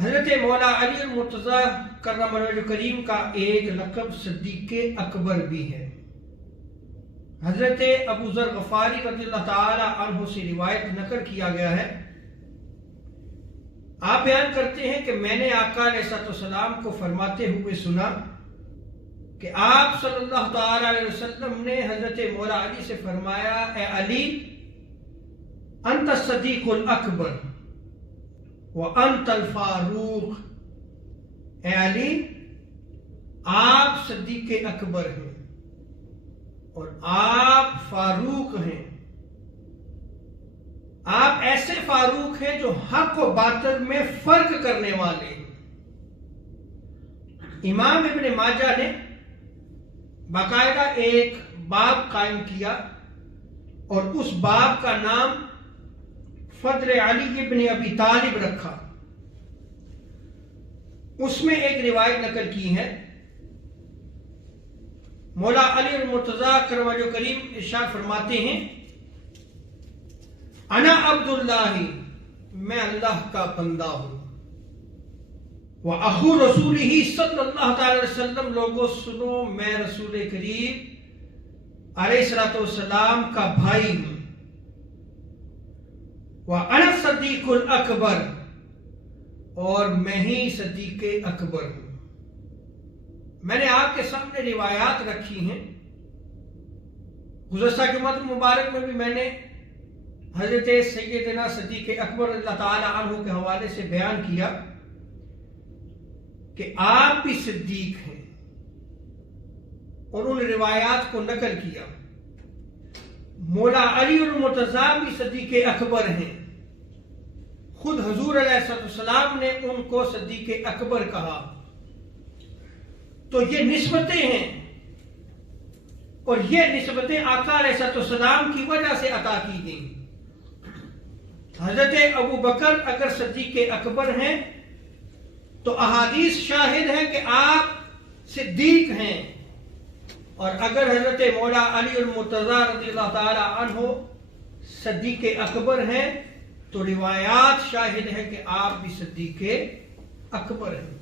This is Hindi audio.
हजरत मौला अली मुर्तज़ा कर्रमल्लाहु करीम का एक लक़ब सिद्दीक़े अकबर भी है। हजरत अबू ज़र गफ़ारी रज़ियल्लाहु ताला अन्हु से रिवायत नकल किया गया है। आप बयान करते हैं कि मैंने आका अलैहिस्सलाम को फरमाते हुए सुना कि आप सल्लल्लाहु ताला अलैहि वसल्लम ने हजरत मौला अली से फरमाया, ए अली अंत सदीकुल अकबर व अंतल फारूक। ए अली, आप सदीक़े अकबर हैं और आप फारूक हैं। आप ऐसे फारूक हैं जो हक व बातिल में फर्क करने वाले हैं। इमाम इब्न माजा ने बाकायदा एक बाब कायम किया और उस बाब का नाम फद्ल अली इब्न अबी तालिब रखा। उसमें एक रिवायत नकल की है। मौला अली मुर्तज़ा कर्रमल्लाहु करीम इरशाद फरमाते हैं, अना अब्दुल्लाही, मैं अल्लाह का बंदा हूं, व अखू रसूलिही सल्लल्लाहु अलैहि वसल्लम, लोगों सुनो, मैं रसूल करीम अलैहिस्सलातु वस्सलाम का भाई हूं, व अना सदीकुल अकबर, और मैं ही सदीक़े अकबर हूं। मैंने आपके सामने रिवायात रखी हैं। गुज़श्ता जुम्मत मुबारक में भी मैंने हजरत सैयदना सदीक़े अकबर रज़ियल्लाहु ताला अन्हु के हवाले से बयान किया कि आप भी सिद्दीक हैं और उन रिवायात को नकल किया। मौला अली मुर्तज़ा भी सदीक़े अकबर हैं। खुद हुजूर अलैहिस्सलाम ने उनको सदीक़े अकबर कहा। तो ये निस्बतें हैं और ये निस्बतें आका अलैहिस्सलाम की वजह से अता की गई। हजरत अबू बकर अगर सदीक़े अकबर हैं तो अहादीस शाहिद है कि आप सिद्दीक हैं, और अगर हजरत मौला अली मुर्तज़ा रज़ियल्लाहु ताला अन्हु सदीक़े अकबर हैं तो रिवायात शाहिद है कि आप भी सदीक़े अकबर हैं।